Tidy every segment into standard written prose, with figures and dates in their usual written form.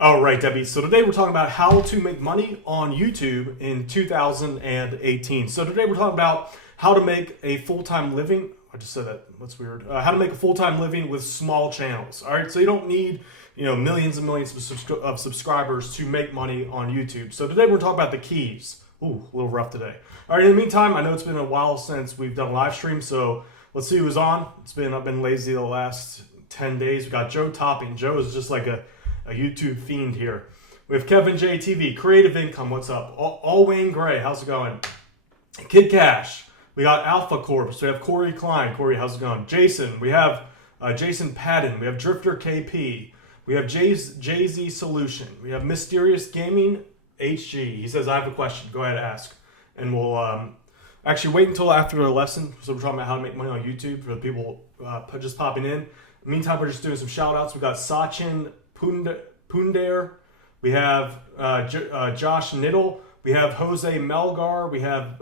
All right, Debbie. So today we're talking about how to make money on YouTube in 2018. So today we're talking about how to make a full-time living. I just said that. That's weird. How to make a full-time living with small channels. All right. So you don't need millions and millions of subscribers to make money on YouTube. So today we're talking about the keys. Ooh, a little rough today. All right. In the meantime, I know it's been a while since we've done a live stream, so let's see who's on. I've been lazy the last 10 days. We got Joe Topping. Joe is just like a YouTube fiend here. We have Kevin J TV, Creative Income, what's up? All Wayne Gray, how's it going? Kid Cash, we got Alpha Corp, so we have Corey Klein. Corey, how's it going? Jason, we have Jason Padden, we have Drifter KP, we have Jay-Z Solution, we have Mysterious Gaming HG. He says, I have a question, go ahead and ask. And we'll actually wait until after the lesson, so we're talking about how to make money on YouTube for the people just popping in. Meantime, we're just doing some shout outs. We got Sachin Punder, we have Josh Niddle, we have Jose Melgar, we have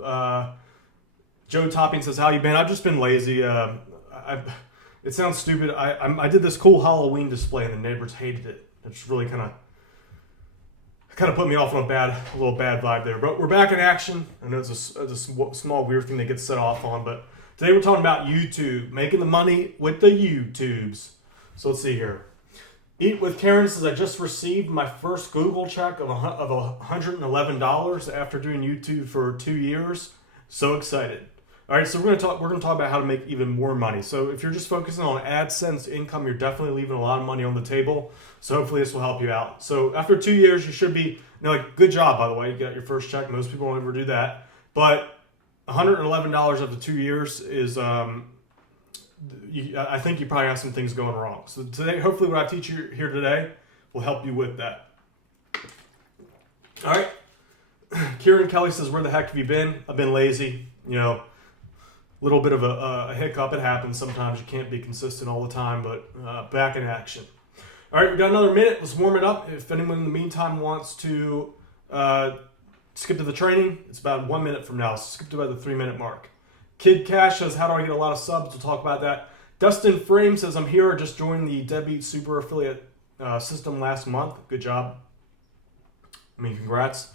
Joe Topping says, how you been? I've just been lazy. It sounds stupid. I did this cool Halloween display and the neighbors hated it. It's really kind of put me off on a little bad vibe there. But we're back in action. I know it's a small weird thing that gets set off on, but today we're talking about YouTube, making the money with the YouTubes. So let's see here. Eat with Karen says, I just received my first Google check of $111 after doing YouTube for 2 years. So excited. All right, so we're gonna talk about how to make even more money. So if you're just focusing on AdSense income, you're definitely leaving a lot of money on the table. So hopefully this will help you out. So after 2 years, you should be, good job, by the way. You got your first check. Most people won't ever do that. But $111 after 2 years is, I think you probably have some things going wrong. So today, hopefully what I teach you here today will help you with that. All right. Kieran Kelly says, where the heck have you been? I've been lazy. Little bit of a hiccup. It happens. Sometimes you can't be consistent all the time, but back in action. All right, we got another minute. Let's warm it up. If anyone in the meantime wants to skip to the training, it's about 1 minute from now. So skip to about the 3-minute mark. Kid Cash says, how do I get a lot of subs? We'll talk about that. Dustin Frame says, I'm here. I just joined the Deadbeat Super Affiliate system last month. Good job. Congrats.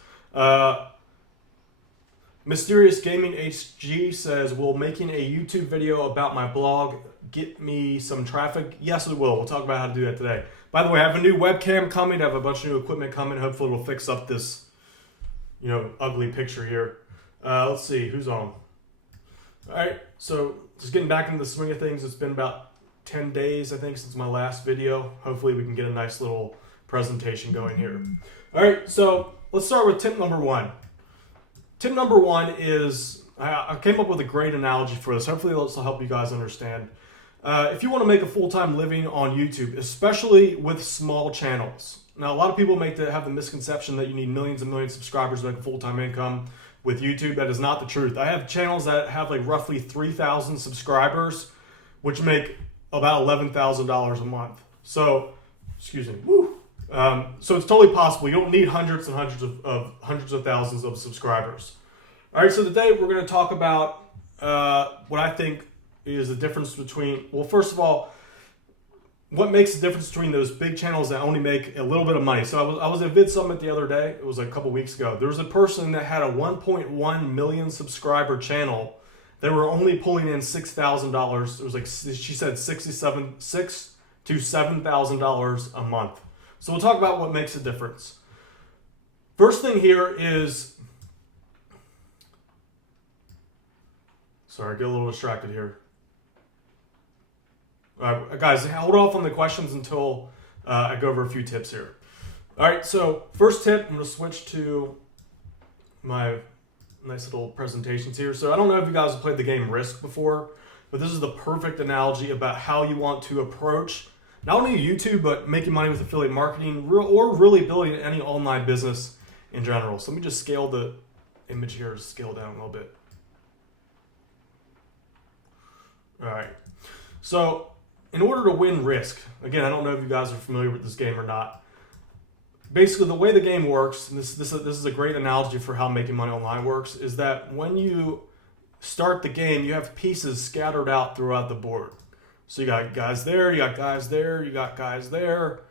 Mysterious Gaming HG says, will making a YouTube video about my blog get me some traffic? Yes, it will. We'll talk about how to do that today. By the way, I have a new webcam coming. I have a bunch of new equipment coming. Hopefully it'll fix up this, ugly picture here. Let's see, who's on? All right, so just getting back into the swing of things. It's been about 10 days, I think, since my last video. Hopefully we can get a nice little presentation going here. All right, so let's start with tip number one. Tip number one is, I came up with a great analogy for this. Hopefully this will help you guys understand. If you want to make a full-time living on YouTube, especially with small channels. Now, a lot of people have the misconception that you need millions and millions of subscribers to make a full-time income with YouTube. That is not the truth. I have channels that have like roughly 3,000 subscribers, which make about $11,000 a month. So, excuse me. Woo. So it's totally possible. You don't need hundreds and hundreds of thousands of subscribers. All right. So today we're going to talk about what I think is the difference between. Well, first of all, what makes the difference between those big channels that only make a little bit of money? So I was at Vid Summit the other day. It was like a couple weeks ago. There was a person that had a 1.1 million subscriber channel. They were only pulling in $6,000. It was like, she said, $6,000 to $7,000 a month. So we'll talk about what makes a difference. First thing here is, sorry, I get a little distracted here. Guys, hold off on the questions until I go over a few tips here. All right, so first tip, I'm going to switch to my nice little presentations here. So I don't know if you guys have played the game Risk before, but this is the perfect analogy about how you want to approach not only YouTube, but making money with affiliate marketing or really building any online business in general. So let me just scale the image here, scale down a little bit. All right, so in order to win Risk, again, I don't know if you guys are familiar with this game or not. Basically, the way the game works, and this is a great analogy for how making money online works, is that when you start the game, you have pieces scattered out throughout the board. So you got guys there, you got guys there, you got guys there.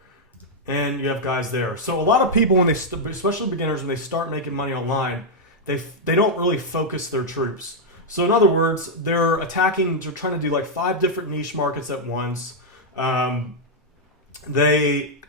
and you have guys there. So a lot of people, when they, especially beginners, when they start making money online, they don't really focus their troops. So in other words, they're trying to do like 5 different niche markets at once. They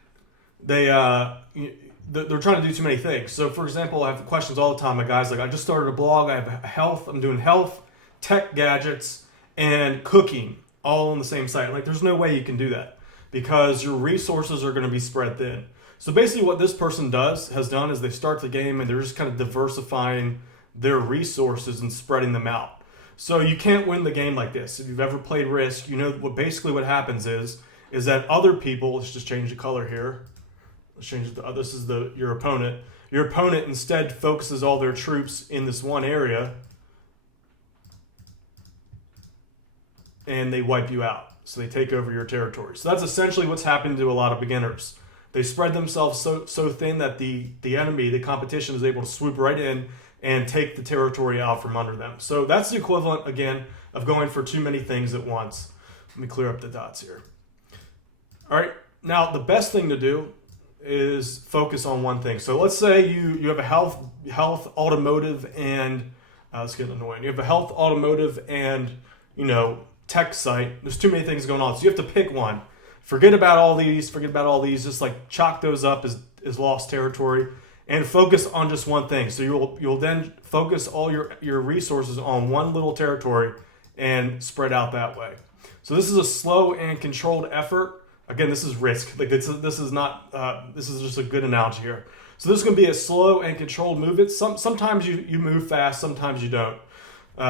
they're trying to do too many things. So for example, I have questions all the time. My guys like, I just started a blog. I have health. I'm doing health, tech gadgets, and cooking all on the same site. Like there's no way you can do that because your resources are going to be spread thin. So basically what this person has done is they start the game and they're just kind of diversifying their resources and spreading them out. So you can't win the game like this. If you've ever played Risk, you know what happens is that other people, let's just change the color here. Let's change it to, this is your opponent. Your opponent instead focuses all their troops in this one area and they wipe you out. So they take over your territory. So that's essentially what's happening to a lot of beginners. They spread themselves so thin that the enemy, the competition, is able to swoop right in and take the territory out from under them. So that's the equivalent, again, of going for too many things at once. Let me clear up the dots here. All right, now the best thing to do is focus on one thing. So let's say you have a health, automotive, and let's get annoying. You have a health, automotive, and tech site. There's too many things going on, so you have to pick one. Forget about all these. Just like chalk those up as lost territory, and focus on just one thing. So you'll then focus all your resources on one little territory and spread out that way. So this is a slow and controlled effort. Again, this is Risk. Like this is not. This is just a good analogy here. So this is going to be a slow and controlled move. Sometimes you move fast, sometimes you don't,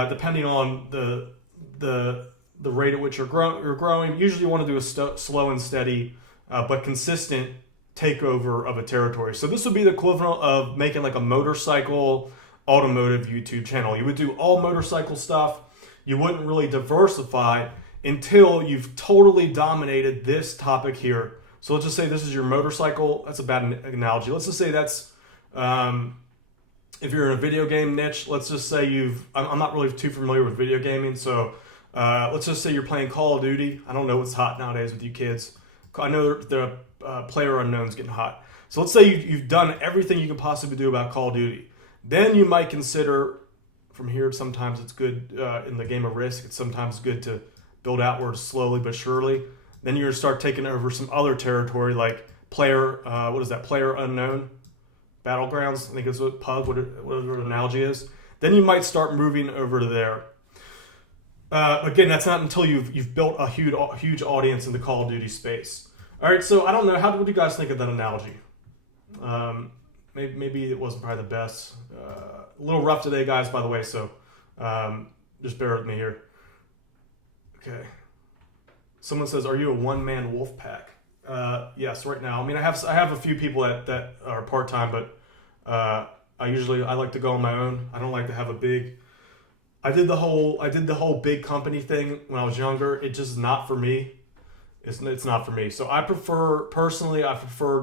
depending on the rate at which you're growing. Usually you want to do a slow and steady, but consistent takeover of a territory. So this would be the equivalent of making like a motorcycle automotive YouTube channel. You would do all motorcycle stuff. You wouldn't really diversify until you've totally dominated this topic here. So let's just say this is your motorcycle. That's a bad analogy. Let's just say that's, if you're in a video game niche, let's just say I'm not really too familiar with video gaming. So let's just say you're playing Call of Duty. I don't know what's hot nowadays with you kids. I know the player unknown's getting hot. So let's say you've done everything you can possibly do about Call of Duty. Then you might consider, from here, sometimes it's good in the game of Risk. It's sometimes good to build outwards slowly but surely. Then you're going to start taking over some other territory like player unknown, battlegrounds. I think it's what PUG, whatever the analogy is. Then you might start moving over to there. Again, that's not until you've built a huge audience in the Call of Duty space. All right, so I don't know. What do you guys think of that analogy? Maybe it wasn't probably the best. A little rough today, guys, by the way, so just bear with me here. Okay. Someone says, "Are you a one-man wolf pack?" Yes, right now. I mean, I have a few people that are part-time, but I like to go on my own. I don't like to have a big. I did the whole big company thing when I was younger. It just is not for me. It's not for me. So I prefer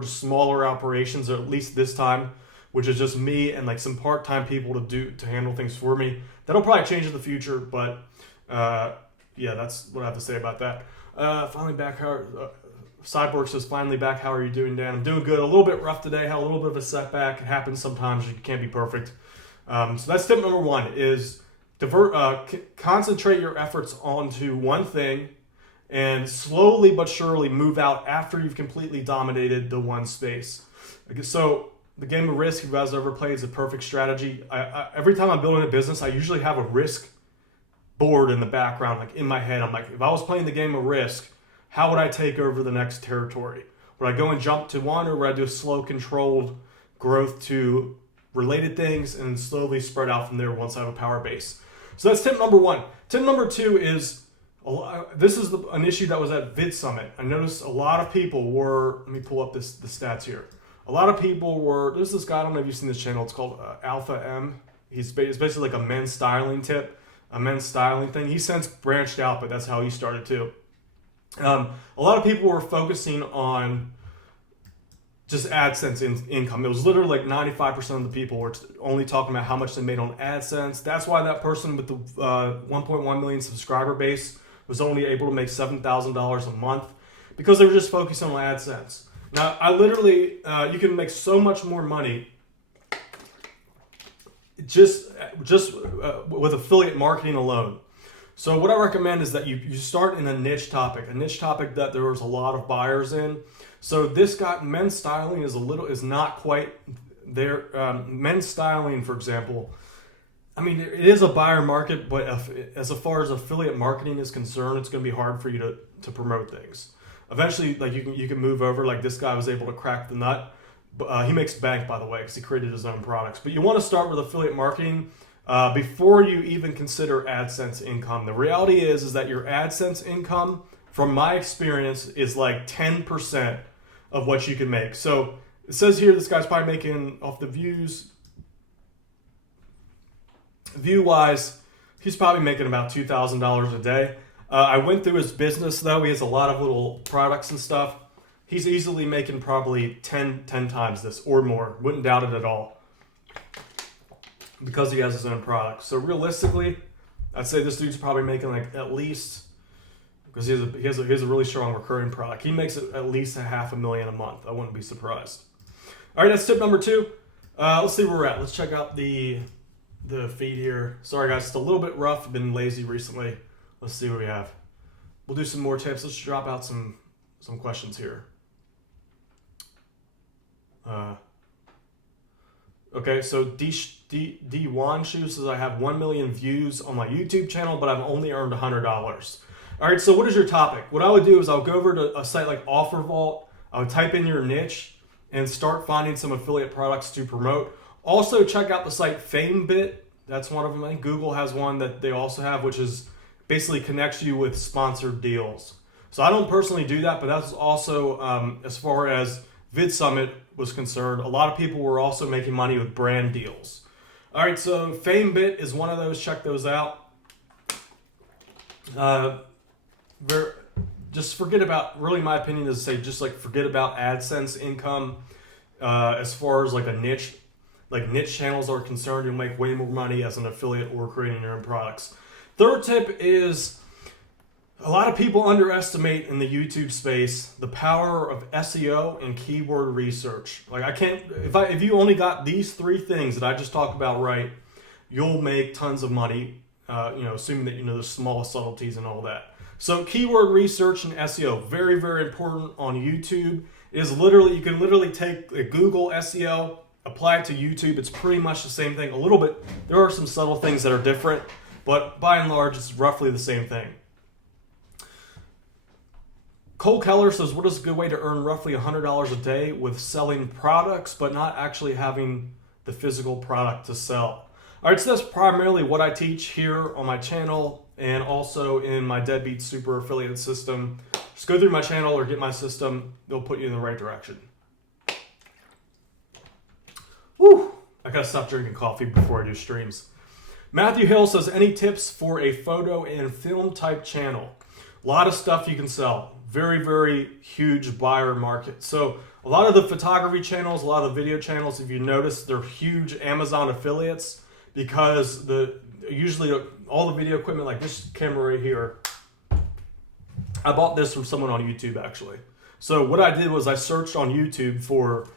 just smaller operations, or at least this time, which is just me and like some part-time people to handle things for me. That'll probably change in the future, but yeah, that's what I have to say about that. Finally back. Cyborg says, "Finally back. How are you doing, Dan?" I'm doing good. A little bit rough today. Had a little bit of a setback. It happens sometimes. You can't be perfect. So that's tip number one: is concentrate your efforts onto one thing, and slowly but surely move out after you've completely dominated the one space. So the game of Risk, if you guys ever played, is a perfect strategy. Every time I'm building a business, I usually have a Risk board in the background, like in my head. I'm like, if I was playing the game of Risk, how would I take over the next territory? Would I go and jump to one, or would I do a slow, controlled growth to related things and slowly spread out from there once I have a power base? So that's tip number one. Tip number two is, this is an issue that was at Vid Summit. I noticed a lot of people were, let me pull up the stats here. A lot of people were, there's this guy, I don't know if you've seen this channel, it's called Alpha M. It's basically like a men's styling tip, a men's styling thing. He's since branched out, but that's how he started too. A lot of people were focusing on just AdSense income. It was literally like 95% of the people were only talking about how much they made on AdSense. That's why that person with the 1.1 million subscriber base was only able to make $7,000 a month, because they were just focusing on AdSense. Now, I literally, you can make so much more money just with affiliate marketing alone. So what I recommend is that you start in a niche topic that there was a lot of buyers in. So this guy, men's styling is not quite there. Men's styling, for example, I mean, it is a buyer market, but as far as affiliate marketing is concerned, it's going to be hard for you to promote things. Eventually, like you can move over. Like this guy was able to crack the nut. He makes bank, by the way, because he created his own products. But you want to start with affiliate marketing before you even consider AdSense income. The reality is that your AdSense income, from my experience, is like 10% of what you can make. So it says here this guy's probably making off the view-wise, he's probably making about $2,000 a day. I went through his business, though. He has a lot of little products and stuff. He's easily making probably 10 times this or more. Wouldn't doubt it at all, because he has his own products. So realistically, I'd say this dude's probably making like at least, because he has a really strong recurring product, he makes at least $500,000 a month. I wouldn't be surprised. All right, that's tip number 2. Let's see where we're at. Let's check out the feed here. Sorry guys, it's a little bit rough. I've been lazy recently. Let's see what we have. We'll do some more tips. Let's drop out some questions here. Okay, so D1 Shoe says I have 1 million views on my YouTube channel, but I've only earned $100. All right, so what is your topic? What I would do is I'll go over to a site like Offer Vault. I would type in your niche and start finding some affiliate products to promote. Also, check out the site FameBit. That's one of them. I think Google has one that they also have, which is basically connects you with sponsored deals. So I don't personally do that, but that's also, as far as VidSummit was concerned, a lot of people were also making money with brand deals. All right, so FameBit is one of those. Check those out. Just forget about, really my opinion is to say, just like forget about AdSense income. As far as like niche channels are concerned, you'll make way more money as an affiliate or creating your own products. Third tip is, a lot of people underestimate in the YouTube space the power of SEO and keyword research. Like if you only got these 3 things that I just talked about right, you'll make tons of money. Assuming that you know the small subtleties and all that. So keyword research and SEO, very, very important on YouTube. You can literally take a Google SEO, apply it to YouTube. It's pretty much the same thing. A little bit, there are some subtle things that are different, but by and large, it's roughly the same thing. Cole Keller says, what is a good way to earn roughly $100 a day with selling products, but not actually having the physical product to sell? All right, so that's primarily what I teach here on my channel and also in my Deadbeat Super Affiliate system. Just go through my channel or get my system. They'll put you in the right direction. Woo! I gotta stop drinking coffee before I do streams. Matthew Hill says, any tips for a photo and film type channel? A lot of stuff you can sell. Very, very huge buyer market. So a lot of the photography channels, a lot of the video channels, if you notice, they're huge Amazon affiliates, because usually all the video equipment, like this camera right here, I bought this from someone on YouTube actually. So what I did was I searched on YouTube for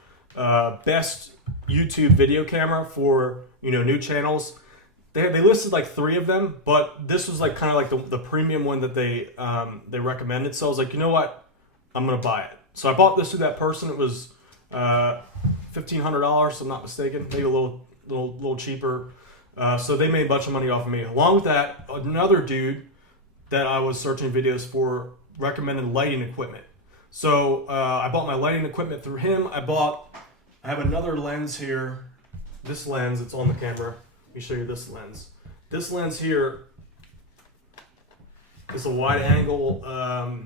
best YouTube video camera for new channels. They listed like 3 of them, but this was like kind of like the premium one that they recommended. So I was like, you know what, I'm gonna buy it. So I bought this through that person. It was $1,500, if I'm not mistaken, maybe a little cheaper. So they made a bunch of money off of me. Along with that, another dude that I was searching videos for recommended lighting equipment. So I bought my lighting equipment through him. I have another lens here. This lens, it's on the camera. Let me show you this lens. This lens here is a wide angle. I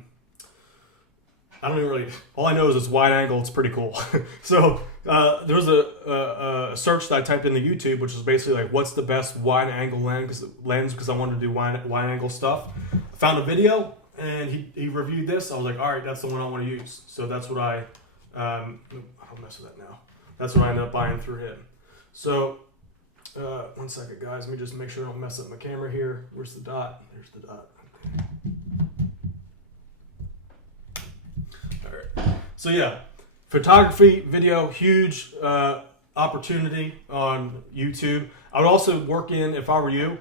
don't even really, all I know is it's wide angle. It's pretty cool. So there was a search that I typed into YouTube, which is basically like, what's the best wide angle lens? Because I wanted to do wide angle stuff. I found a video and he reviewed this. I was like, all right, that's the one I want to use. So that's what I don't mess with that now. That's what I ended up buying through him. So 1 second, guys. Let me just make sure I don't mess up my camera here. Where's the dot? There's the dot. Okay. All right. So yeah, Photography, video, huge opportunity on YouTube. I would also work in, if I were you,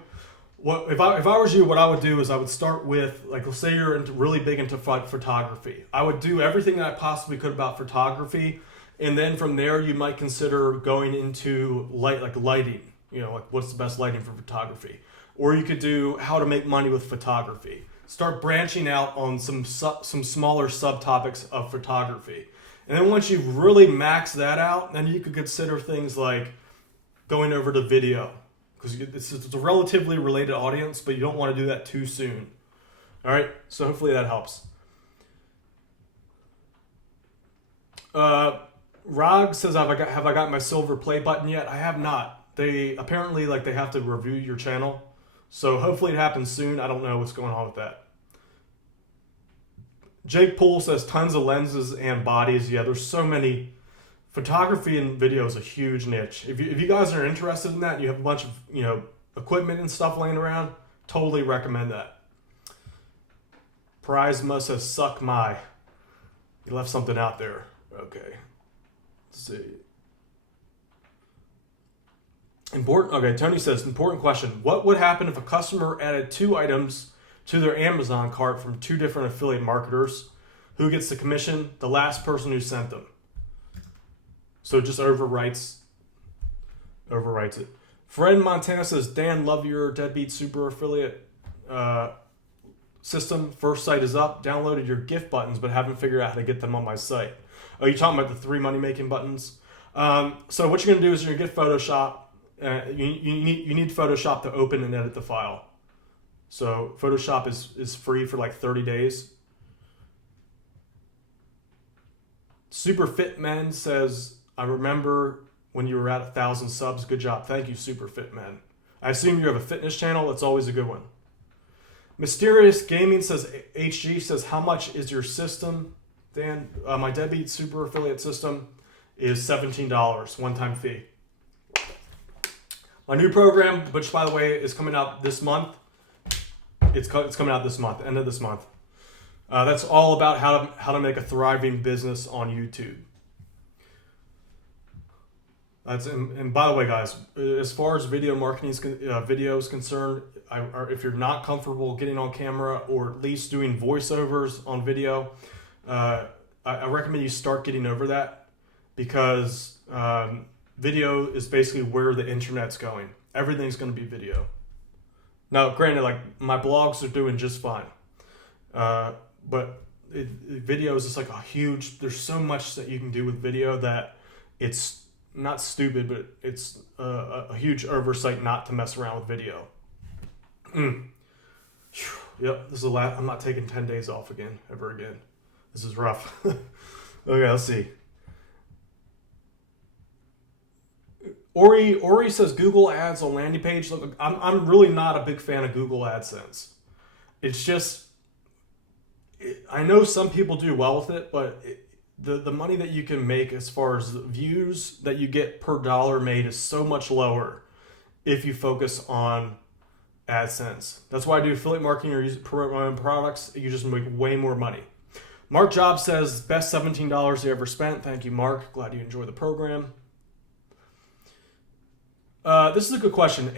if I was you, what I would do is I would start with, like, let's say you're really big into photography. I would do everything that I possibly could about photography, and then from there you might consider going into lighting. Like what's the best lighting for photography, or you could do how to make money with photography. Start branching out on some smaller subtopics of photography, and then once you've really maxed that out, then you could consider things like going over to video. Because it's a relatively related audience, but you don't want to do that too soon. All right, so hopefully that helps. Rog says, have I got my silver play button yet? I have not. They apparently they have to review your channel, so hopefully it happens soon. I don't know what's going on with that. Jake Poole says tons of lenses and bodies. Yeah, there's so many. Photography and video is a huge niche. If you guys are interested in that, and you have a bunch of equipment and stuff laying around, totally recommend that. Prizma says suck my. You left something out there. Okay. Let's see. Okay, Tony says important question. What would happen if a customer added 2 items to their Amazon cart from 2 different affiliate marketers? Who gets the commission? The last person who sent them. So it just overwrites it. Fred Montana says, Dan, love your Deadbeat Super affiliate system. First site is up. Downloaded your gift buttons, but haven't figured out how to get them on my site. Oh, you're talking about the 3 money-making buttons? So what you're going to do is you're going to get Photoshop. You need Photoshop to open and edit the file. So Photoshop is free for like 30 days. Super Fit Men says, I remember when you were at 1,000 subs. Good job. Thank you, Super Fit Men. I assume you have a fitness channel. That's always a good one. Mysterious Gaming says, HG says, how much is your system, Dan? My Deadbeat Super affiliate system is $17, one-time fee. My new program, which by the way is coming out this month. It's coming out this month, end of this month. That's all about how to make a thriving business on YouTube. And by the way, guys, as far as video marketing video is concerned, if you're not comfortable getting on camera or at least doing voiceovers on video, I recommend you start getting over that, because video is basically where the internet's going. Everything's going to be video. Now, granted, like my blogs are doing just fine, but video is just like a huge. There's so much that you can do with video that it's not stupid, but it's a huge oversight not to mess around with video. Yep, this is the last. I'm not taking 10 days off ever again. This is rough. Okay, let's see. Ori says Google Ads on landing page. Look, I'm really not a big fan of Google AdSense. It's just, I know some people do well with it, but the money that you can make as far as views that you get per dollar made is so much lower if you focus on AdSense. That's why I do affiliate marketing or promote my own products. You just make way more money. Mark Jobs says best $17 he ever spent. Thank you, Mark. Glad you enjoy the program. This is a good question.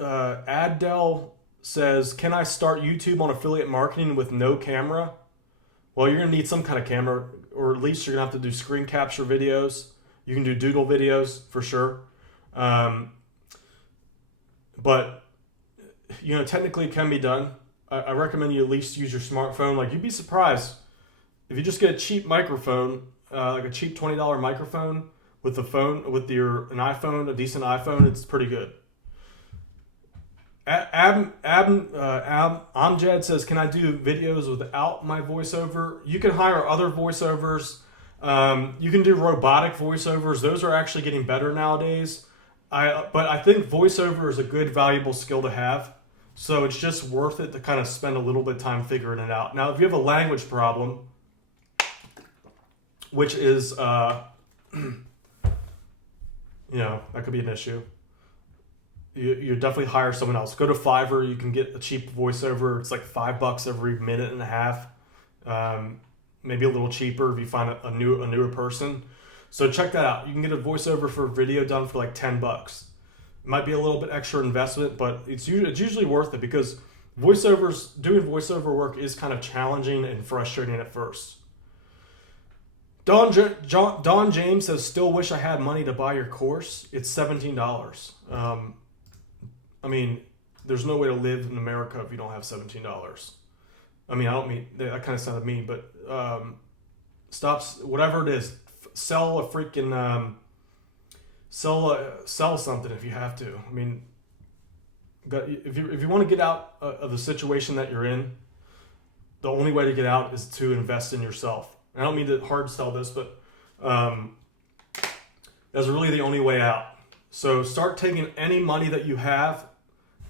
Abdel says, can I start YouTube on affiliate marketing with no camera? Well, you're going to need some kind of camera, or at least you're going to have to do screen capture videos. You can do doodle videos for sure. But, technically it can be done. I recommend you at least use your smartphone. Like, you'd be surprised if you just get a cheap microphone, like a cheap $20 microphone, with an iPhone, a decent iPhone, it's pretty good. Amjad says, can I do videos without my voiceover? You can hire other voiceovers. You can do robotic voiceovers. Those are actually getting better nowadays. But I think voiceover is a good, valuable skill to have. So it's just worth it to kind of spend a little bit of time figuring it out. Now, if you have a language problem, which is... that could be an issue. You definitely hire someone else. Go to Fiverr. You can get a cheap voiceover. It's like $5 every minute and a half. maybe a little cheaper if you find a newer person. So check that out. You can get a voiceover for video done for like $10. It might be a little bit extra investment, but it's usually worth it because doing voiceover work is kind of challenging and frustrating at first. Don James says, still wish I had money to buy your course. It's $17. I mean, there's no way to live in America if you don't have $17. I mean, I don't mean, that kind of sounded mean, but whatever it is, sell a freaking, sell something if you have to. I mean, if you want to get out of the situation that you're in, the only way to get out is to invest in yourself. I don't mean to hard sell this, but that's really the only way out. So start taking any money that you have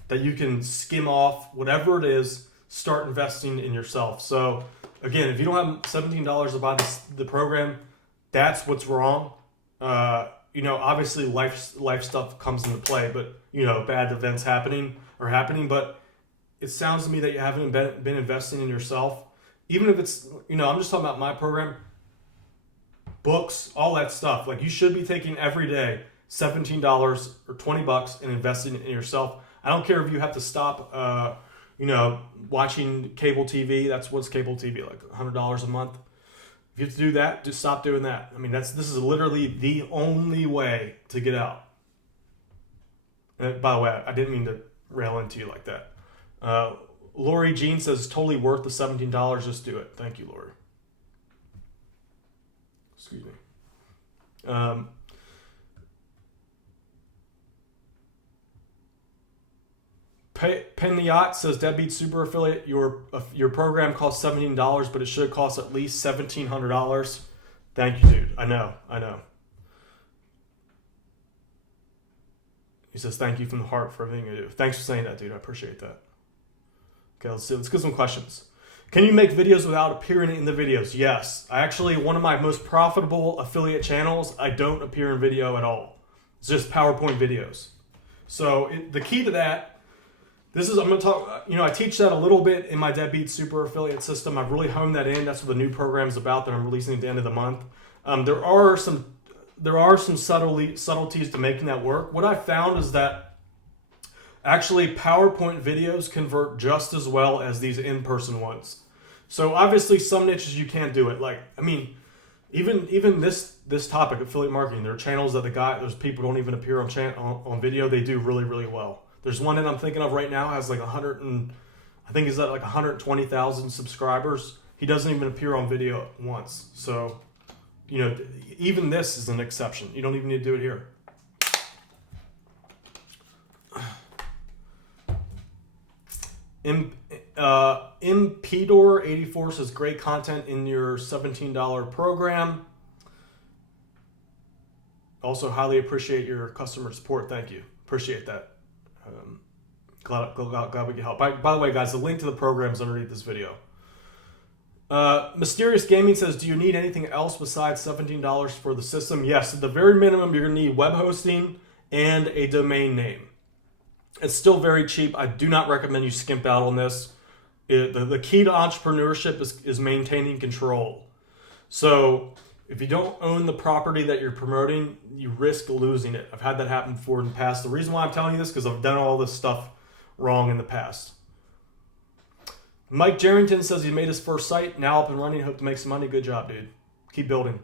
that you can skim off, whatever it is, start investing in yourself. So again, if you don't have $17 to buy the program, that's what's wrong. Obviously life stuff comes into play, but bad events happening, but it sounds to me that you haven't been investing in yourself. Even if it's, I'm just talking about my program, books, all that stuff. Like you should be taking every day $17 or $20 and investing in yourself. I don't care if you have to stop, watching cable TV. What's cable TV, like $100 a month. If you have to do that, just stop doing that. I mean, this is literally the only way to get out. And by the way, I didn't mean to rail into you like that. Lori Jean says, totally worth the $17. Just do it. Thank you, Lori. Excuse me. Penliot says, Deadbeat Super Affiliate, your program costs $17, but it should cost at least $1,700. Thank you, dude. I know. He says, thank you from the heart for everything you do. Thanks for saying that, dude. I appreciate that. Okay, let's get some questions. Can you make videos without appearing in the videos? Yes. One of my most profitable affiliate channels, I don't appear in video at all. It's just PowerPoint videos. So the key to that, I'm going to talk, I teach that a little bit in my Deadbeat Super Affiliate system. I've really honed that in. That's what the new program is about that I'm releasing at the end of the month. There are some subtleties to making that work. What I found is that actually PowerPoint videos convert just as well as these in-person ones. So obviously some niches you can't do it. Even this topic, affiliate marketing, there are channels that those people don't even appear on video. They do really, really well. There's one that I'm thinking of right now has like 120,000 subscribers. He doesn't even appear on video once. So, even this is an exception. You don't even need to do it here. Impedor84 says, great content in your $17 program. Also, highly appreciate your customer support. Thank you. Appreciate that. Glad we can help. By the way, guys, the link to the program is underneath this video. Mysterious Gaming says, do you need anything else besides $17 for the system? Yes, at the very minimum, you're going to need web hosting and a domain name. It's still very cheap. I do not recommend you skimp out on this. The key to entrepreneurship is maintaining control. So if you don't own the property that you're promoting, you risk losing it. I've had that happen before in the past. The reason why I'm telling you this is because I've done all this stuff wrong in the past. Mike Jerrington says he made his first site, now up and running, hope to make some money. Good job, dude. Keep building.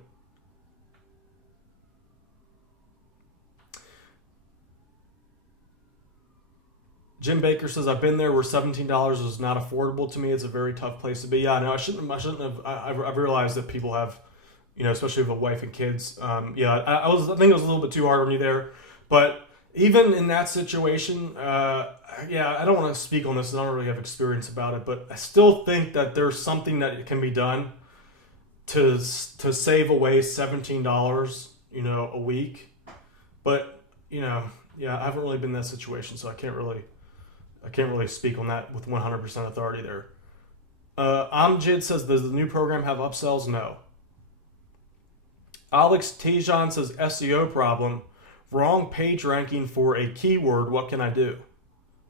Jim Baker says, I've been there where $17 was not affordable to me. It's a very tough place to be. Yeah, no, I shouldn't have. I've realized that people have, especially with a wife and kids. I think it was a little bit too hard on you there. But even in that situation, I don't want to speak on this. I don't really have experience about it. But I still think that there's something that can be done to save away $17, a week. But, I haven't really been in that situation, so I can't really speak on that with 100% authority there. Amjid says, does the new program have upsells? No. Alex Tejan says, SEO problem. Wrong page ranking for a keyword. What can I do?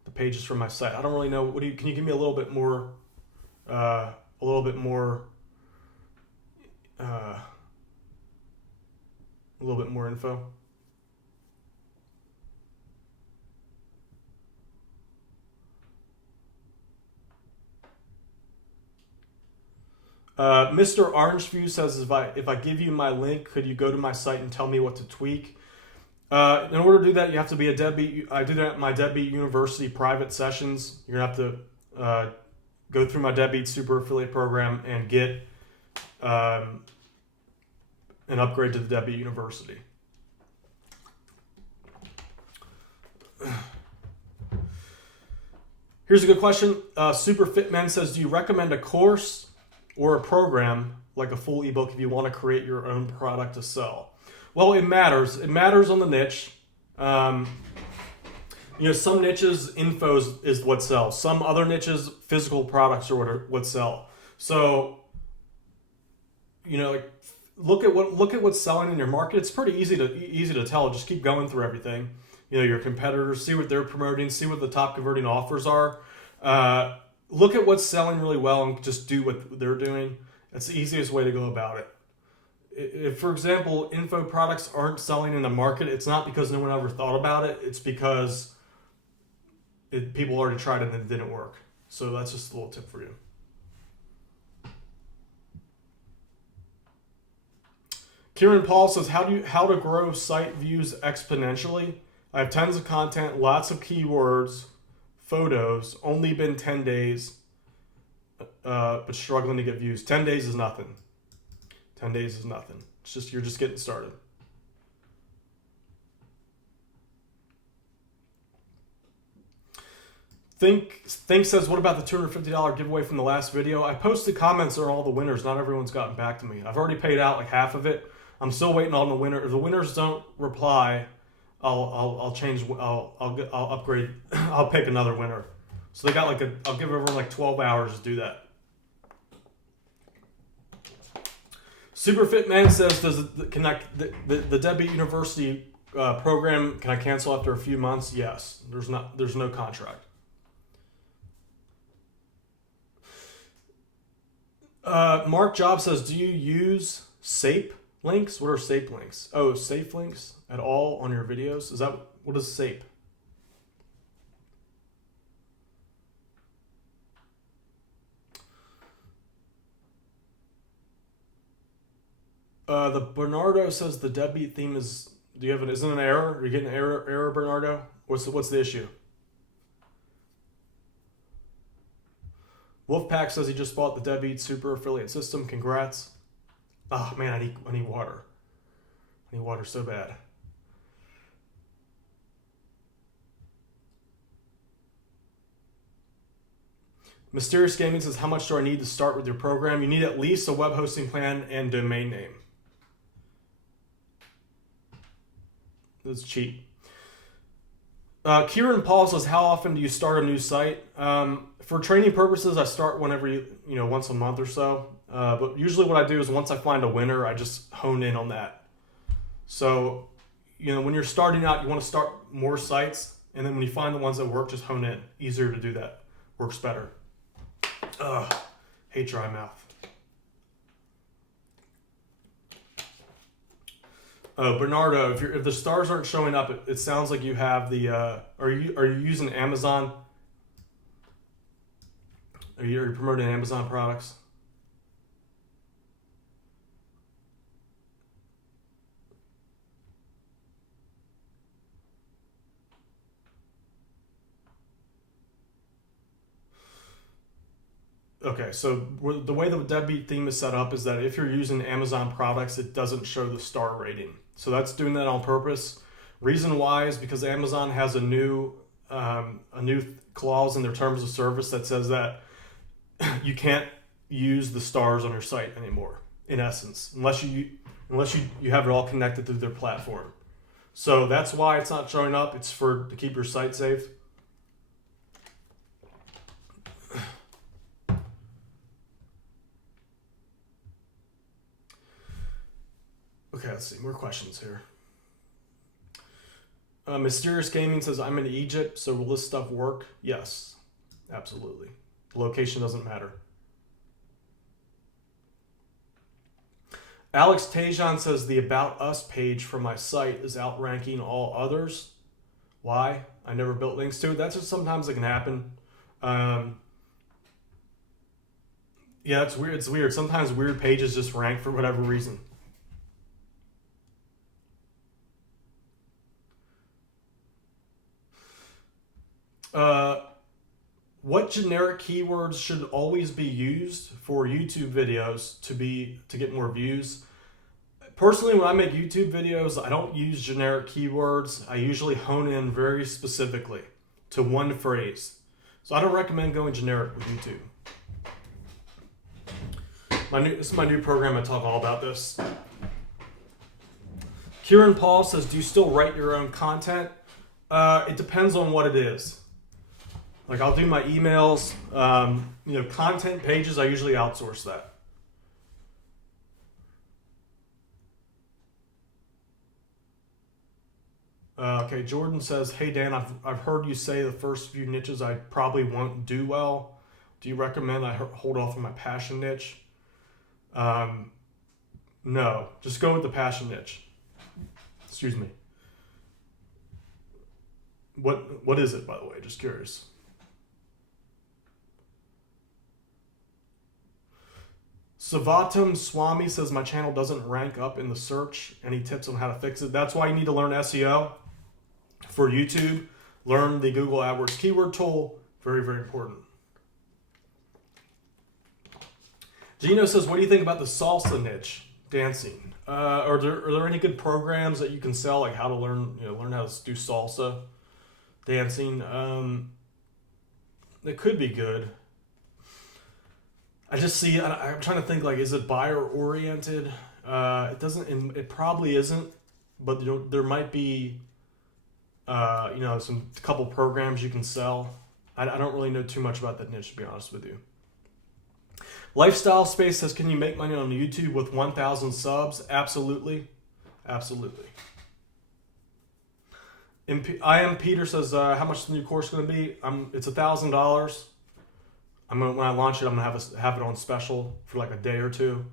The page is from my site. I don't really know. Can you give me a little bit more a little bit more info. Mr. Orangeview says, if I give you my link, could you go to my site and tell me what to tweak? In order to do that, you have to be a Deadbeat. I do that at my Deadbeat University private sessions. You're going to have to go through my Deadbeat Super Affiliate Program and get an upgrade to the Deadbeat University. Here's a good question. Super Fit Men says, do you recommend a course or a program like a full ebook if you want to create your own product to sell? Well, it matters. It matters on the niche. Some niches, info is what sells. Some other niches, physical products are what sell. So, look at what's selling in your market. It's pretty easy to tell. Just keep going through everything. Your competitors, see what they're promoting, see what the top converting offers are. Look at what's selling really well and just do what they're doing. That's the easiest way to go about it. If, for example, info products aren't selling in the market, it's not because no one ever thought about it. It's because people already tried it and it didn't work. So that's just a little tip for you. Kieran Paul says, how to grow site views exponentially? I have tons of content, lots of keywords, photos, only been 10 days, but struggling to get views. 10 days is nothing. 10 days is nothing. You're just getting started. Think says, what about the $250 giveaway from the last video? I posted comments on all the winners. Not everyone's gotten back to me. I've already paid out like half of it. I'm still waiting on the winner. If the winners don't reply, I'll change. I'll upgrade. I'll pick another winner. So they got I'll give everyone like 12 hours to do that. Superfit Man says, the Deadbeat University program, can I cancel after a few months? Yes. There's no contract. Mark Job says, do you use SAPE links? What are SAPE links? Oh, SAFE links at all on your videos? What is SAPE? The Bernardo says the Deadbeat theme is. Isn't it an error? Are you getting an error, Bernardo? What's the issue? Wolfpack says he just bought the Deadbeat Super Affiliate System. Congrats. Oh man, I need water. I need water so bad. Mysterious Gaming says, how much do I need to start with your program? You need at least a web hosting plan and domain name. It's cheap. Kieran Paul says, how often do you start a new site? For training purposes, I start once a month or so. But usually what I do is once I find a winner, I just hone in on that. So, when you're starting out, you want to start more sites. And then when you find the ones that work, just hone in. Easier to do that. Works better. Hate dry mouth. Oh, Bernardo, if the stars aren't showing up, it sounds like you have the. Are you using Amazon? Are you promoting Amazon products? Okay, so the way the Deadbeat theme is set up is that if you're using Amazon products, it doesn't show the star rating. So that's doing that on purpose. Reason why is because Amazon has a new clause in their terms of service that says that you can't use the stars on your site anymore, in essence, unless you have it all connected through their platform. So that's why it's not showing up. It's to keep your site safe. Okay, let's see. More questions here. Mysterious Gaming says, I'm in Egypt, so will this stuff work? Yes, absolutely. The location doesn't matter. Alex Tajan says the About Us page for my site is outranking all others. Why? I never built links to it. That's just sometimes it can happen. Yeah, it's weird. It's weird. Sometimes weird pages just rank for whatever reason. What generic keywords should always be used for YouTube videos to get more views? Personally, when I make YouTube videos, I don't use generic keywords. I usually hone in very specifically to one phrase. So I don't recommend going generic with YouTube. This is my new program. I talk all about this. Kieran Paul says, do you still write your own content? It depends on what it is. Like I'll do my emails, content pages, I usually outsource that. Okay, Jordan says, hey Dan, I've heard you say the first few niches I probably won't do well. Do you recommend I hold off on my passion niche? No, just go with the passion niche. Excuse me. What is it, by the way? Just curious. Savatam Swami says my channel doesn't rank up in the search. Any tips on how to fix it? That's why you need to learn SEO for YouTube. Learn the Google AdWords keyword tool. Very, very important. Gino says, what do you think about the salsa niche, dancing? Are there any good programs that you can sell, like how to learn how to do salsa, dancing? It could be good. I just see, I'm trying to think, like, is it buyer oriented? It probably isn't, but there might be, a couple programs you can sell. I don't really know too much about that niche, to be honest with you. Lifestyle Space says, can you make money on YouTube with 1,000 subs? Absolutely. Absolutely. I am Peter says, how much is the new course going to be? It's $1,000. When I launch it, I'm gonna have it on special for like a day or two.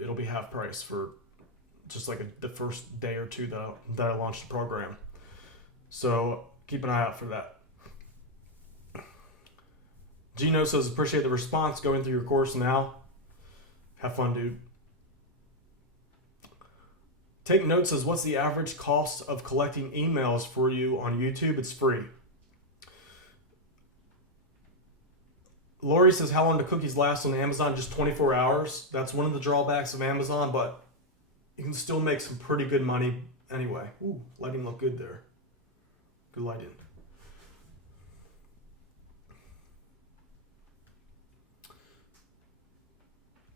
It'll be half price for just like the first day or two that I launched the program. So keep an eye out for that. Gino says, appreciate the response. Going through your course now. Have fun, dude. Take Notes says, what's the average cost of collecting emails for you on YouTube? It's free. Lori says, how long do cookies last on Amazon? Just 24 hours. That's one of the drawbacks of Amazon, but you can still make some pretty good money anyway. Ooh, lighting looked good there. Good lighting.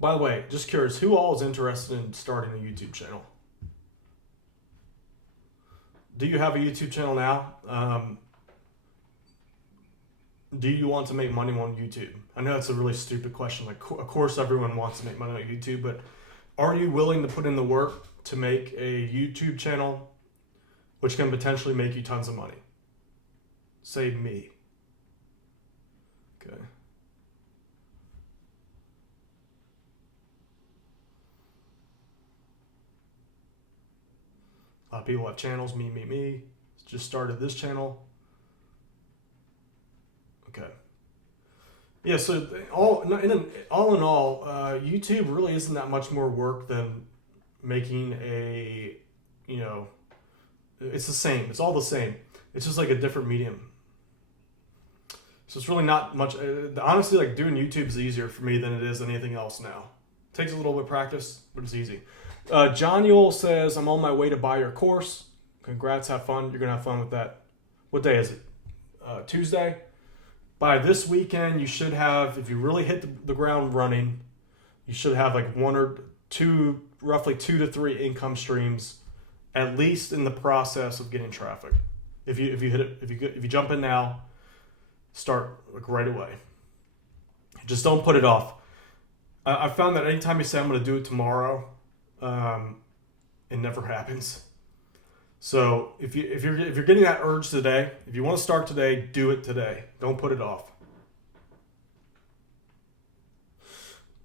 By the way, just curious, who all is interested in starting a YouTube channel? Do you have a YouTube channel now? Do you want to make money on YouTube? I know it's a really stupid question. Like, of course, everyone wants to make money on YouTube, but are you willing to put in the work to make a YouTube channel, which can potentially make you tons of money? Say me. Okay. A lot of people have channels. Me. Just started this channel. Okay. Yeah, so all in all, YouTube really isn't that much more work than making it's the same. It's all the same. It's just like a different medium. So it's really not much. Honestly, like doing YouTube is easier for me than it is anything else now. It takes a little bit of practice, but it's easy. John Yule says, I'm on my way to buy your course. Congrats, have fun. You're going to have fun with that. What day is it? Tuesday? By this weekend, you should have, if you really hit the ground running, you should have like one or two, roughly 2 to 3 income streams, at least in the process of getting traffic. If you hit it, if you jump in now, start like right away. Just don't put it off. I found that anytime you say I'm going to do it tomorrow, it never happens. So if you're getting that urge today, if you want to start today, do it today. Don't put it off.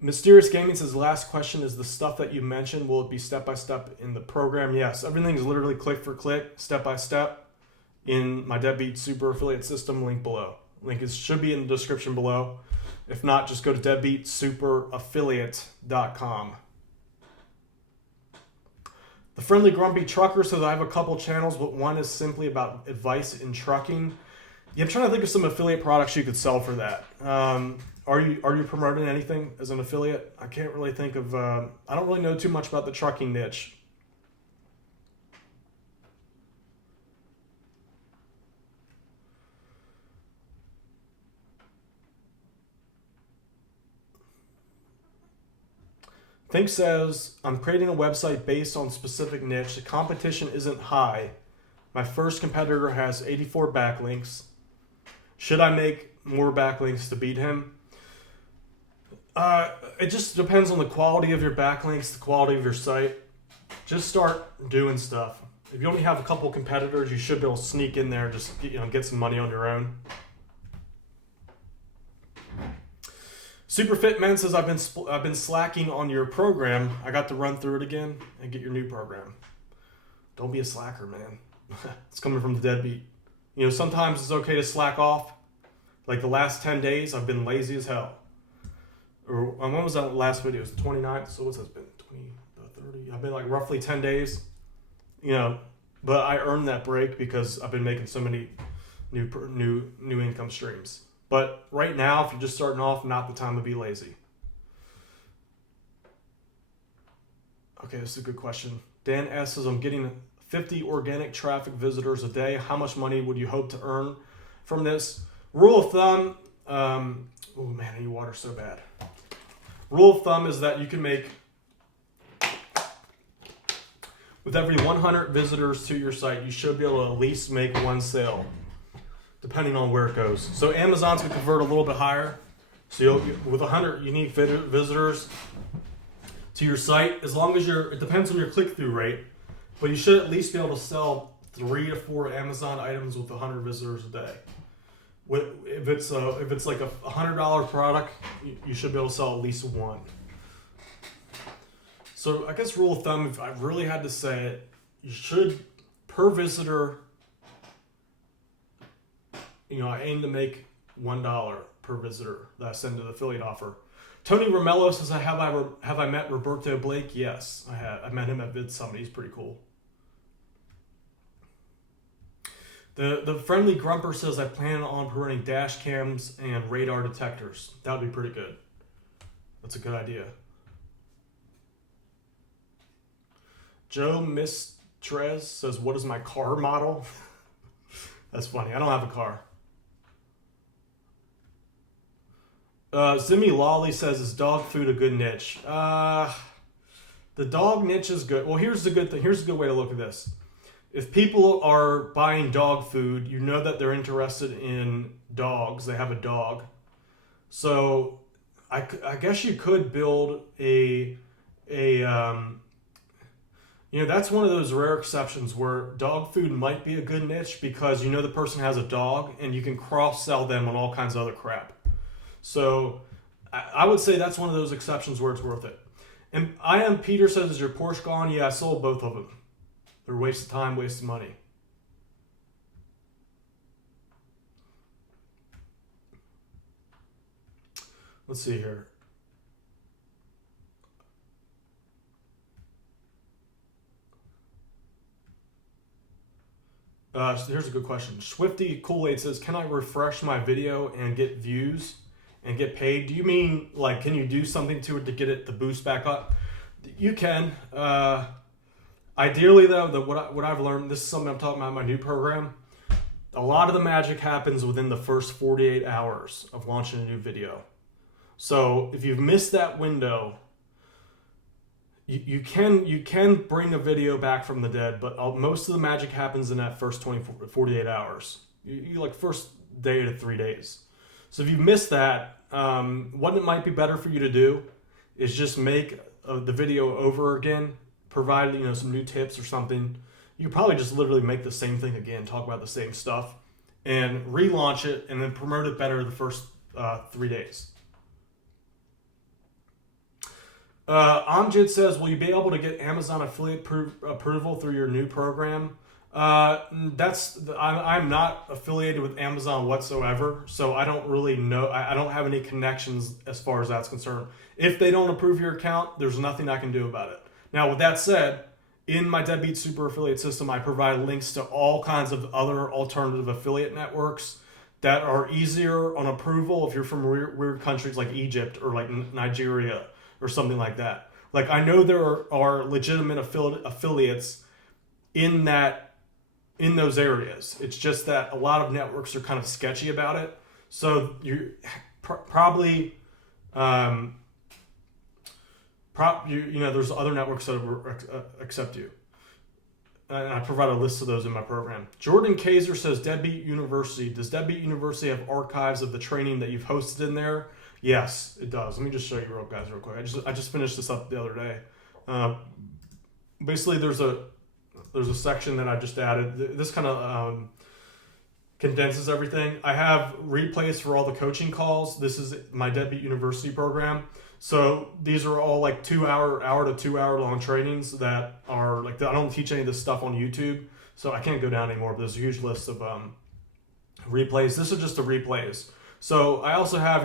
Mysterious Gaming says, last question is the stuff that you mentioned, will it be step-by-step in the program? Yes, everything is literally click for click, step-by-step in my Deadbeat Super Affiliate System, link below. Link should be in the description below. If not, just go to deadbeatsuperaffiliate.com. The Friendly Grumpy Trucker says, I have a couple channels, but one is simply about advice in trucking. Yeah, I'm trying to think of some affiliate products you could sell for that. Are you promoting anything as an affiliate? I can't really think of, I don't really know too much about the trucking niche. Think says, I'm creating a website based on specific niche. The competition isn't high. My first competitor has 84 backlinks. Should I make more backlinks to beat him? It just depends on the quality of your backlinks, the quality of your site. Just start doing stuff. If you only have a couple competitors, you should be able to sneak in there and just get some money on your own. Superfit Men says, I've been slacking on your program. I got to run through it again and get your new program. Don't be a slacker, man. It's coming from the deadbeat. Sometimes it's okay to slack off. Like the last 10 days, I've been lazy as hell. Or when was that last video? It was 29th. So what's that been? 20, 30? I've been like roughly 10 days. But I earned that break because I've been making so many new income streams. But right now, if you're just starting off, not the time to be lazy. Okay, this is a good question. Dan S. says, I'm getting 50 organic traffic visitors a day. How much money would you hope to earn from this? Rule of thumb, oh man, I need water so bad. Rule of thumb is that you can make, with every 100 visitors to your site, you should be able to at least make one sale, depending on where it goes. So Amazon's going to convert a little bit higher. So with 100 unique visitors to your site, as long as it depends on your click-through rate, but you should at least be able to sell 3 to 4 Amazon items with 100 visitors a day. If it's like a $100 product, you should be able to sell at least one. So I guess rule of thumb, if I really had to say it, you should, per visitor, I aim to make $1 per visitor that I send to the affiliate offer. Tony Romello says, have I met Roberto Blake? Yes, I have. I met him at Vid Summit. He's pretty cool. The Friendly Grumper says, I plan on promoting dash cams and radar detectors. That would be pretty good. That's a good idea. Joe Mistrez says, what is my car model? That's funny. I don't have a car. Zimmy Lawley says, is dog food a good niche? The dog niche is good. Well, here's the good thing. Here's a good way to look at this. If people are buying dog food, you know that they're interested in dogs. They have a dog. So I guess you could build that's one of those rare exceptions where dog food might be a good niche because the person has a dog and you can cross-sell them on all kinds of other crap. So I would say that's one of those exceptions where it's worth it. And I am Peter says, is your Porsche gone? Yeah, I sold both of them. They're a waste of time, waste of money. Let's see here. So here's a good question. Swifty Kool-Aid says, can I refresh my video and get views and get paid? Do you mean like, can you do something to it to get it to boost back up? You can. Ideally though, what I've learned, this is something I'm talking about in my new program. A lot of the magic happens within the first 48 hours of launching a new video. So if you've missed that window, you can bring a video back from the dead, but most of the magic happens in that first 48 hours. You like first day to 3 days. So if you missed that, what it might be better for you to do is just make the video over again, provide some new tips or something. You could probably just literally make the same thing again, talk about the same stuff, and relaunch it, and then promote it better the first 3 days. Amjad says, will you be able to get Amazon affiliate approval through your new program? I'm not affiliated with Amazon whatsoever, so I don't really know. I don't have any connections as far as that's concerned. If they don't approve your account, there's nothing I can do about it. Now, with that said, in my Deadbeat Super Affiliate system, I provide links to all kinds of other alternative affiliate networks that are easier on approval if you're from weird countries like Egypt or like Nigeria or something like that. Like, I know there are legitimate affiliates in those areas. It's just that a lot of networks are kind of sketchy about it. So you probably there's other networks that will accept you. And I provide a list of those in my program. Jordan Kaiser says, Deadbeat University. Does Deadbeat University have archives of the training that you've hosted in there? Yes, it does. Let me just show you real quick. I just finished this up the other day. Basically, there's a section that I just added. This kind of condenses everything. I have replays for all the coaching calls. This is my Deadbeat University program. So these are all like 2 hour to 2 hour long trainings that are like, I don't teach any of this stuff on YouTube, so I can't go down anymore, but there's a huge list of replays. This is just the replays. So I also have,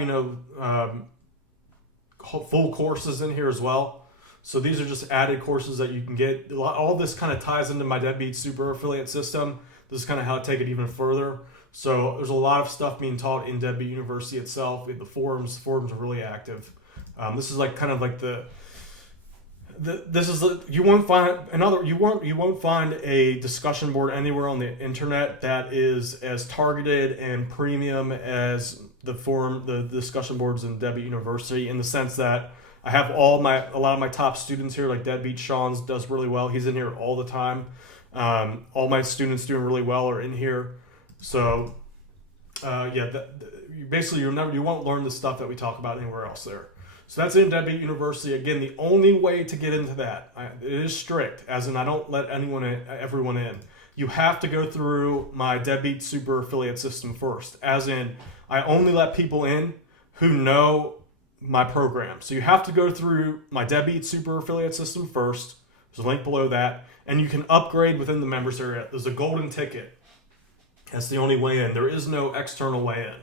full courses in here as well. So these are just added courses that you can get. All this kind of ties into my Deadbeat Super Affiliate system. This is kind of how to take it even further. So there's a lot of stuff being taught in Deadbeat University itself. The forums are really active. This is like kind of like you won't find a discussion board anywhere on the internet that is as targeted and premium as the discussion boards in Deadbeat University, in the sense that I have a lot of my top students here, like Deadbeat Sean's does really well. He's in here all the time. All my students doing really well are in here. So basically you won't learn the stuff that we talk about anywhere else there. So that's in Deadbeat University. Again, the only way to get into that, it is strict, as in I don't let everyone in. You have to go through my Deadbeat Super Affiliate system first, as in I only let people in who know my program. So you have to go through my Deadbeat Super Affiliate system first. There's a link below that, and you can upgrade within the members area. There's a golden ticket. That's the only way in. There is no external way in.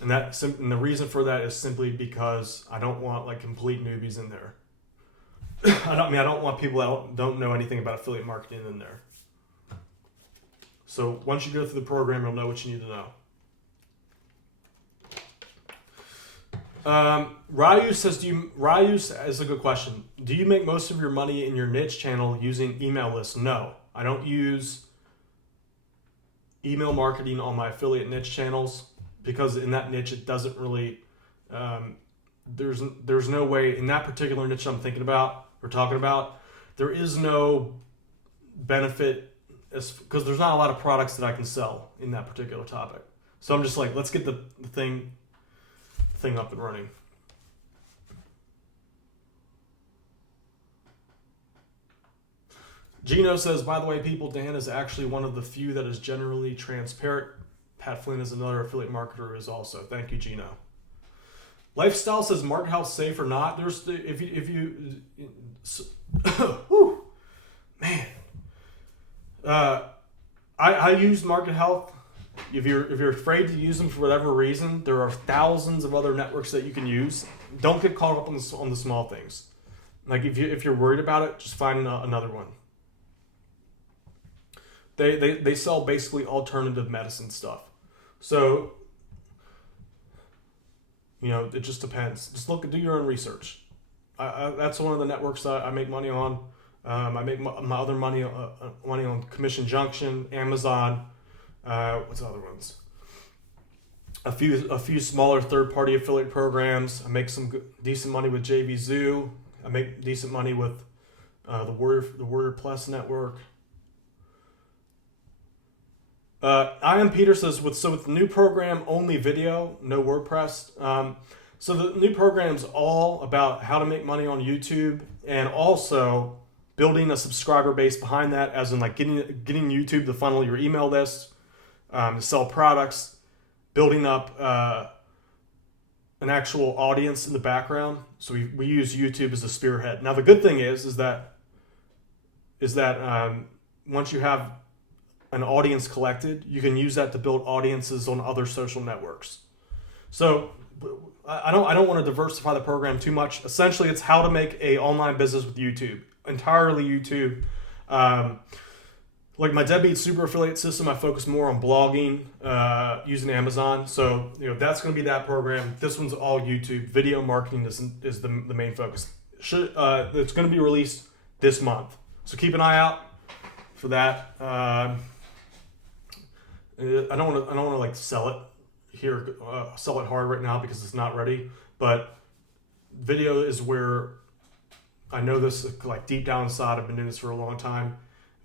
And the reason for that is simply because I don't want like complete newbies in there. I don't want people that don't know anything about affiliate marketing in there. So once you go through the program, you'll know what you need to know. Ryu says, Ryu is a good question. Do you make most of your money in your niche channel using email lists? No, I don't use email marketing on my affiliate niche channels, because in that niche, it doesn't really, there's no way, in that particular niche I'm talking about, there is no benefit, because there's not a lot of products that I can sell in that particular topic. So I'm just like, let's get the thing up and running. Gino says, by the way, people, Dan is actually one of the few that is generally transparent. Pat Flynn is another affiliate marketer as also. Thank you, Gino. Lifestyle says, market health safe or not? There's whew, man. I use market health. If you're afraid to use them for whatever reason, there are thousands of other networks that you can use. Don't get caught up on the small things. Like if you're worried about it, just find another one. They sell basically alternative medicine stuff. So, it just depends. Just do your own research. That's one of the networks that I make money on. I make my other money on Commission Junction, Amazon. What's the other ones? A few smaller third-party affiliate programs. I make some decent money with JV Zoo. I make decent money with the Warrior Plus network. I am Peter says, with the new program, only video, no WordPress. So the new program is all about how to make money on YouTube, and also building a subscriber base behind that, as in like getting YouTube to funnel your email list, to sell products, building up an actual audience in the background. So we use YouTube as a spearhead. Now the good thing is that once you have an audience collected, you can use that to build audiences on other social networks. So I don't want to diversify the program too much. Essentially, it's how to make a online business with YouTube, entirely YouTube. Like my Deadbeat Super Affiliate System, I focus more on blogging using Amazon. So that's going to be that program. This one's all YouTube. Video marketing is the main focus. It's going to be released this month, so keep an eye out for that. I don't want to like sell it here, sell it hard right now because it's not ready. But video is where I know this, like deep down inside. I've been doing this for a long time.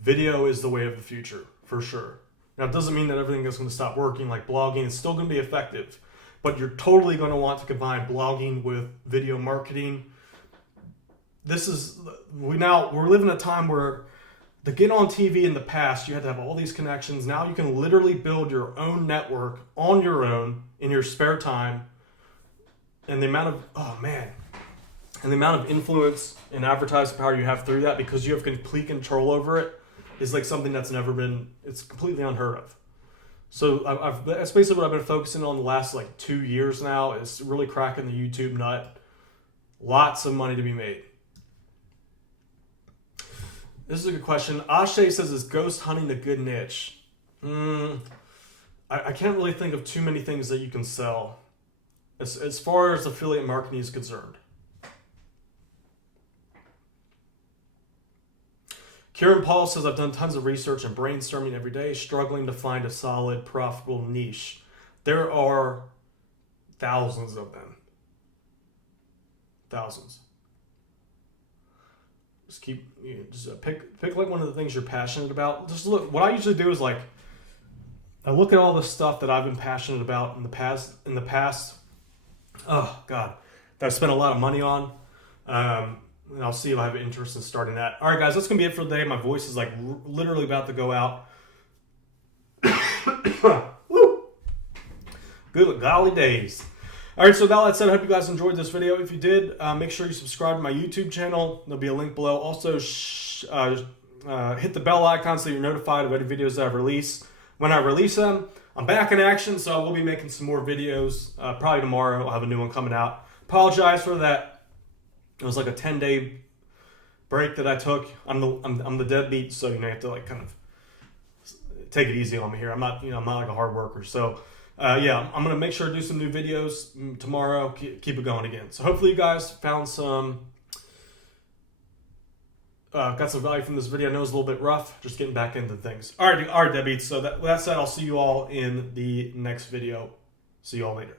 Video is the way of the future, for sure. Now, it doesn't mean that everything is going to stop working. Like blogging is still going to be effective, but you're totally going to want to combine blogging with video marketing. We're living a time where to get on TV in the past, you had to have all these connections. Now you can literally build your own network on your own in your spare time. And the amount of influence and advertising power you have through that, because you have complete control over it, is like something that's it's completely unheard of. So that's basically what I've been focusing on the last like 2 years now, is really cracking the YouTube nut. Lots of money to be made. This is a good question. Ashe says, is ghost hunting a good niche? I can't really think of too many things that you can sell as far as affiliate marketing is concerned. Kieran Paul says, I've done tons of research and brainstorming every day, struggling to find a solid, profitable niche. There are thousands of them. Thousands. Just pick like one of the things you're passionate about. Just look. What I usually do is like, I look at all the stuff that I've been passionate about in the past. Oh God, that I've spent a lot of money on. And I'll see if I have interest in starting that. All right, guys, that's gonna be it for today. My voice is like literally about to go out. Woo! Good golly days. All right, so with all that said, I hope you guys enjoyed this video. If you did, make sure you subscribe to my YouTube channel. There'll be a link below. Also, hit the bell icon so you're notified of any videos that I release. When I release them, I'm back in action, so I will be making some more videos. Probably tomorrow, I'll have a new one coming out. Apologize for that. It was like a 10-day break that I took. I'm the deadbeat, so you have to like kind of take it easy on me here. I'm not like a hard worker. So yeah, I'm gonna make sure to do some new videos tomorrow. Keep it going again. So hopefully you guys found got some value from this video. I know it's a little bit rough, just getting back into things. All right, deadbeats. So that said, I'll see you all in the next video. See you all later.